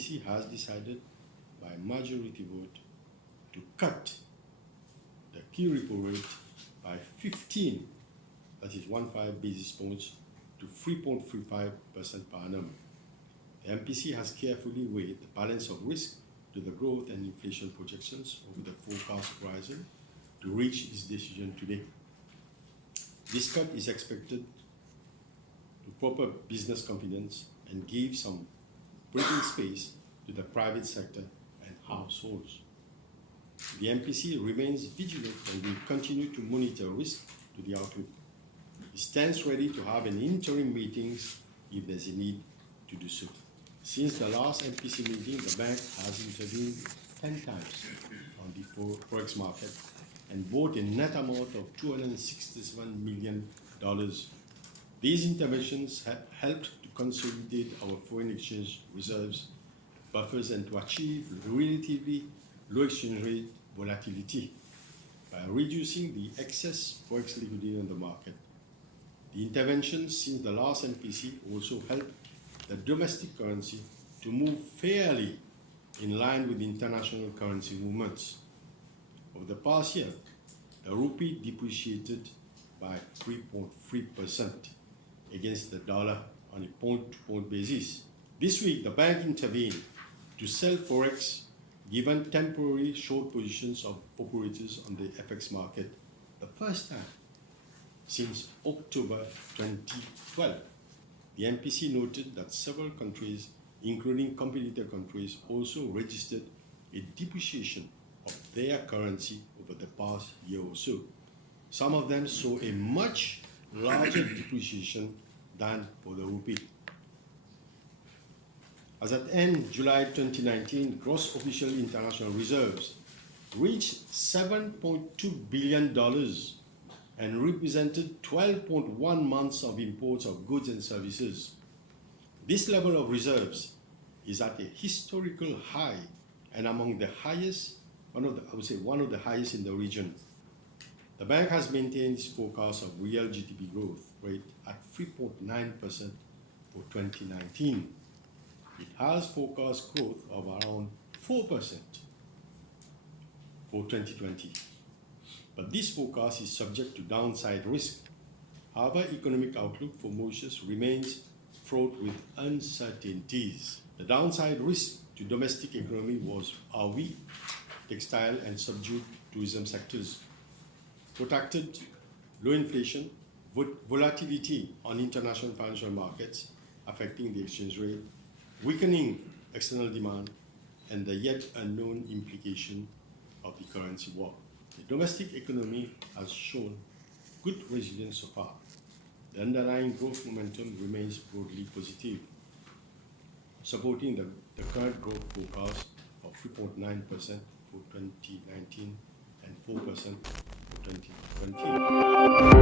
MPC has decided by majority vote to cut the key repo rate by 15, that is 15 basis points, to 3.35% per annum. The MPC has carefully weighed the balance of risk to the growth and inflation projections over the forecast horizon to reach its decision today. This cut is expected to prop up business confidence and give some breathing space to the private sector and households. The MPC remains vigilant and will continue to monitor risk to the outlook. It stands ready to have an interim meetings if there's a need to do so. Since the last MPC meeting, the bank has intervened 10 times on the forex market and bought a net amount of $267 million. These interventions have helped to consolidate our foreign exchange reserves, buffers, and to achieve relatively low exchange rate volatility by reducing the excess forex liquidity on the market. The interventions since the last MPC also helped the domestic currency to move fairly in line with international currency movements. Over the past year, the rupee depreciated by 3.3% against the dollar on a point-to-point basis. This week, the bank intervened to sell forex given temporary short positions of operators on the FX market, the first time since October 2012. The MPC noted that several countries, including competitor countries, also registered a depreciation of their currency over the past year or so. Some of them saw a much larger depreciation than for the rupee. As at end July 2019, gross official international reserves reached $7.2 billion and represented 12.1 months of imports of goods and services. This level of reserves is at a historical high and among the highest, one of the highest in the region. The bank has maintained its forecast of real GDP growth rate at 3.9% for 2019. It has forecast growth of around 4% for 2020. But this forecast is subject to downside risk. However, economic outlook for Mauritius remains fraught with uncertainties. The downside risk to domestic economy was RV, textile and subdued tourism sectors. Protracted low inflation, volatility on international financial markets affecting the exchange rate, weakening external demand, and the yet unknown implication of the currency war. The domestic economy has shown good resilience so far. The underlying growth momentum remains broadly positive, supporting the current growth forecast of 3.9% for 2019 and 4% for 2020.